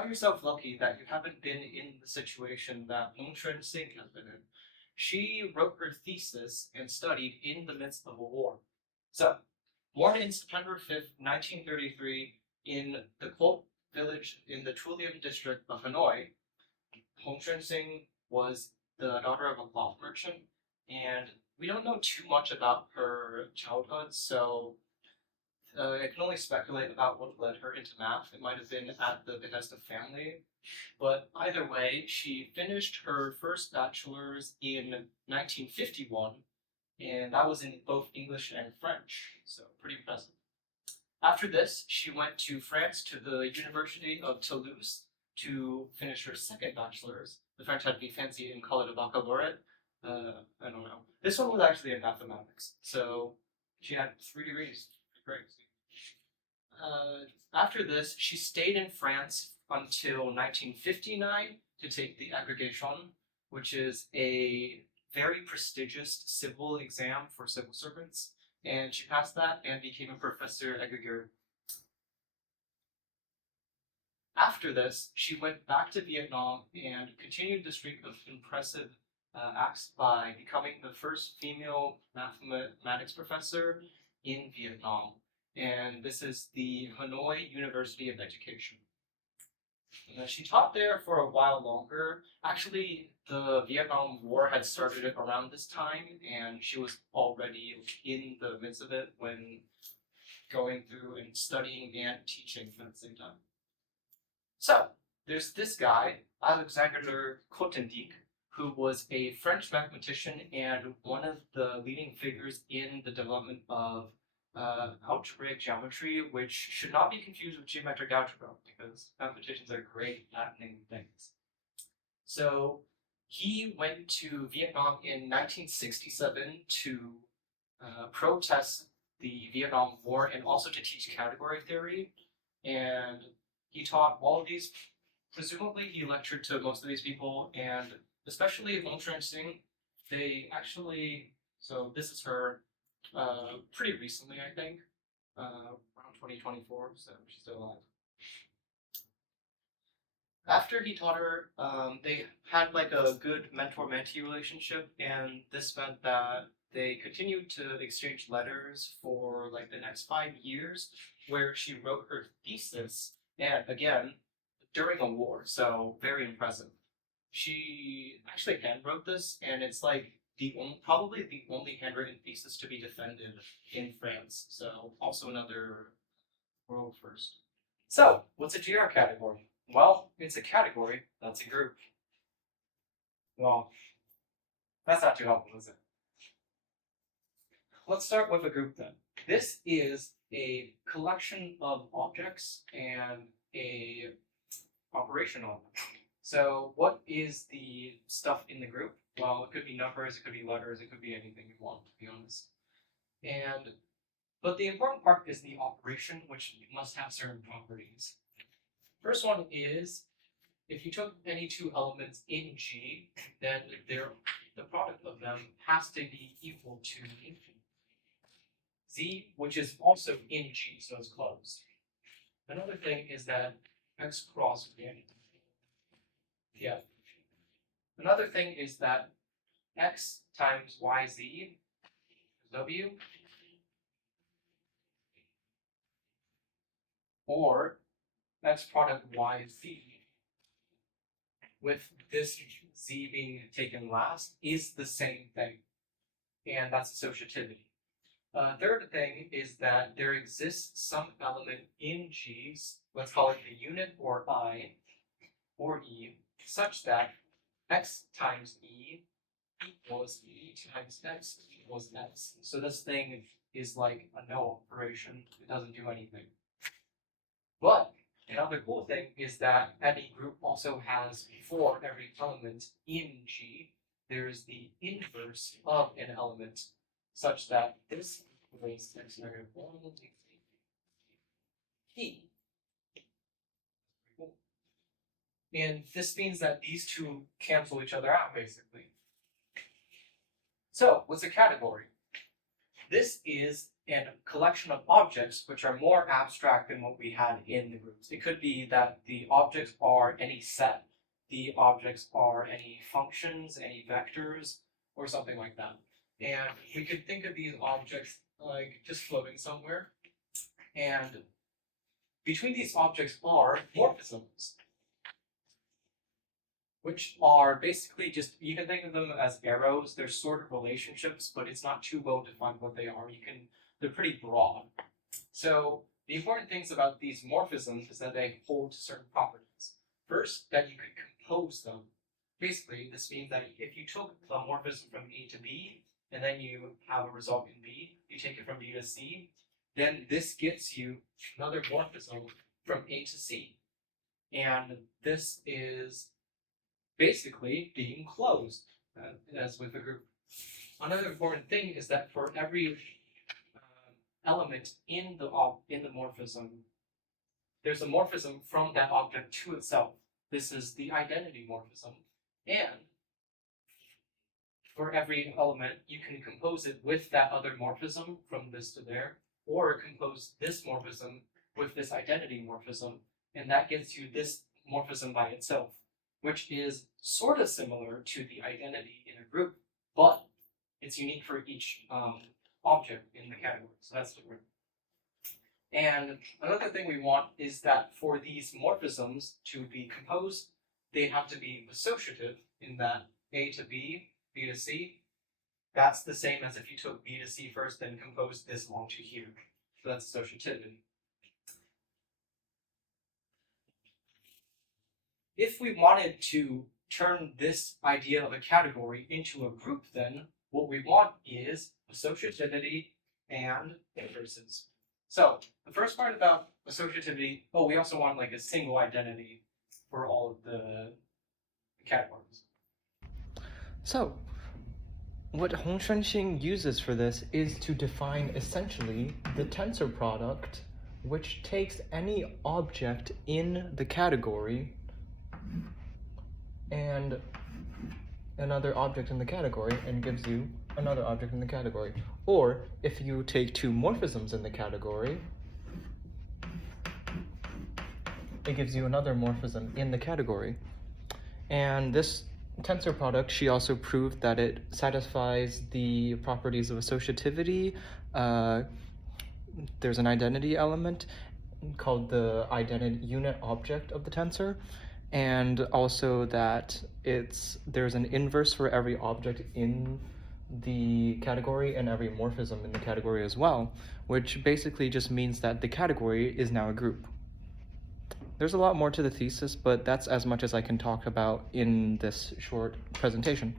count yourself lucky that you haven't been in the situation that Sính has been in. She wrote her thesis and studied in the midst of a war. So, born in September 5th, 1933, in the Quoc village in the Thulium district of Hanoi, Sính was the daughter of a cloth merchant, and we don't know too much about her childhood, so I can only speculate about what led her into math. It might have been at the behest of family, but either way, she finished her first bachelor's in 1951, and that was in both English and French, so pretty impressive. After this, she went to France to the University of Toulouse to finish her second bachelor's. The French had to be fancy and call it a baccalaureate. I don't know. This one was actually in mathematics, so she had 3 degrees. Great. After this, she stayed in France until 1959 to take the agrégation, which is a very prestigious civil exam for civil servants, and she passed that and became a professor agrégé. After this, she went back to Vietnam and continued the streak of impressive acts by becoming the first female mathematics professor in Vietnam. And this is the Hanoi University of Education. She taught there for a while longer. Actually, the Vietnam War had started around this time, and she was already in the midst of it when going through and studying and teaching at the same time. So, there's this guy, Alexandre Cottendieck, who was a French mathematician and one of the leading figures in the development of algebraic geometry, which should not be confused with geometric algebra, because mathematicians are great at naming things. So he went to Vietnam in 1967 to protest the Vietnam War and also to teach category theory. And he taught all of these. Presumably, he lectured to most of these people, and especially Sính. They actually, so this is her pretty recently, I think, around 2024, so she's still alive. After he taught her, they had like a good mentor-mentee relationship, and this meant that they continued to exchange letters for like the next 5 years, where she wrote her thesis, and again, during a war, so very impressive. She actually handwrote this, and it's like probably the only handwritten thesis to be defended in France, so also another world first. So, what's a GR category? Well, it's a category that's a group. Well, that's not too helpful, is it? Let's start with a group then. This is a collection of objects and a operation on them. So what is the stuff in the group? Well, it could be numbers, it could be letters, it could be anything you want, to be honest. But the important part is the operation, which must have certain properties. First one is, if you took any 2 elements in G, then the product of them has to be equal to Z, which is also in G, so it's closed. Another thing is that X cross Another thing is that X times YZ W, or X product YZ with this Z being taken last is the same thing, and that's associativity. Third thing is that there exists some element in G's, let's call it the unit or I or E, such that X times E equals E times X equals X. So this thing is like a no operation. It doesn't do anything. But another cool thing is that any group also has, for every element in G, there's the inverse of an element, such that this equals X negative 1 P. And this means that these two cancel each other out, basically. So, what's a category? This is a collection of objects which are more abstract than what we had in the groups. It could be that the objects are any set, the objects are any functions, any vectors, or something like that. And we could think of these objects like just floating somewhere. And between these objects are morphisms, which are basically just, you can think of them as arrows. They're sort of relationships, but it's not too well defined what they are. They're pretty broad. So the important things about these morphisms is that they hold certain properties. First, that you could compose them. Basically, this means that if you took the morphism from A to B, and then you have a result in B, you take it from B to C, then this gets you another morphism from A to C. And this is basically being closed, as with a group. Another important thing is that for every element in the morphism, there's a morphism from that object to itself. This is the identity morphism. And for every element, you can compose it with that other morphism from this to there, or compose this morphism with this identity morphism, and that gets you this morphism by itself, which is sort of similar to the identity in a group, but it's unique for each object in the category, so that's different. And another thing we want is that for these morphisms to be composed, they have to be associative in that A to B, B to C, that's the same as if you took B to C first, then composed this along to here. So that's associativity. If we wanted to turn this idea of a category into a group, then what we want is associativity and inverses. So the first part about associativity, we also want like a single identity for all of the categories. So what Hongshenxing uses for this is to define essentially the tensor product, which takes any object in the category and another object in the category and gives you another object in the category. Or if you take two morphisms in the category, it gives you another morphism in the category. And this tensor product, she also proved that it satisfies the properties of associativity. There's an identity element called the identity unit object of the tensor, and also that there's an inverse for every object in the category and every morphism in the category as well, which basically just means that the category is now a group. There's a lot more to the thesis, but that's as much as I can talk about in this short presentation.